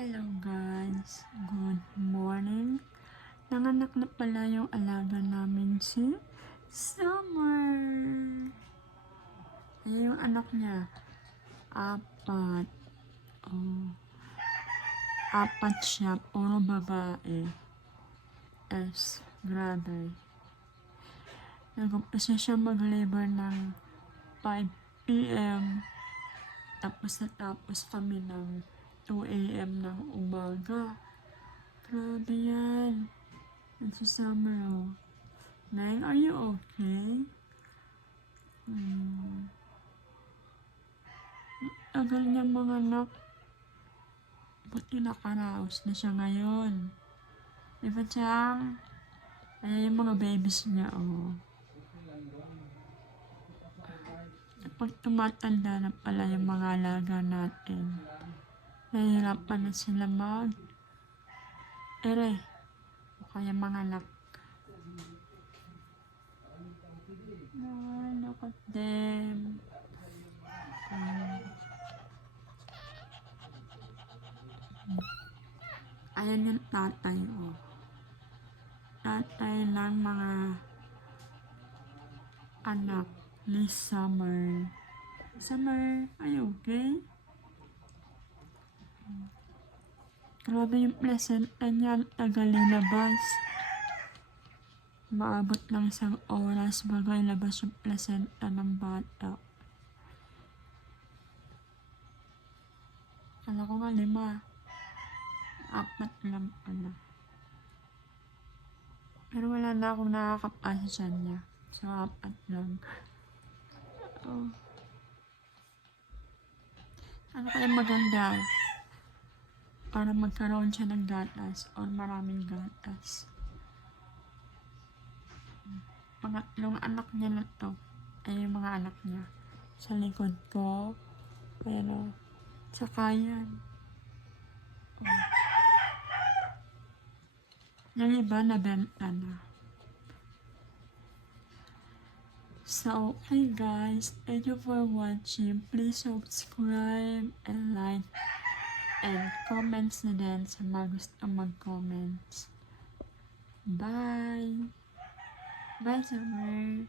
Hello guys, good morning. Nanganak na pala yung alaga namin si Summer. Ayan yung anak niya. Apat. Oh, apat siya, puro babae. Grabe. Nag-umpisa siya mag-labor ng 5 p.m. Tapos natapos kami ng 2 a.m. ng umaga. Grabe yan. It's a summer, oh. Neng, are you okay? Tagal niya mga anak. Buti nakaraos na siya ngayon. Diba, Chang? Ayan yung mga babies niya, oh. Kapag tumatanda na pala yung mga alaga natin, nahihirapan na sila o kaya mga anak. Oh, look at them. Ayan yung tatay, oh. Tatay ng mga anak ni Summer. Summer, are you okay? Grabe yung placenta niya, tagal nilabas. Maabot ng isang oras bago ilabas yung placenta ng bata. Kala ko nga 5. 4 lang pala. Pero wala na akong nakakapasa sa niya. So, 4 lang. Oh. Ano kaya maganda? Para magkaroon siya ng gatas o maraming gatas. Pangatlong anak niya na to. Ay yung mga anak niya. Sa likod ko. Ayan o. Tsaka yan. Yung iba nabenta na. So, hey guys. Thank you for watching. Please subscribe and like and comments na din sa mga gusto mag-comments. Bye! Bye, Summer!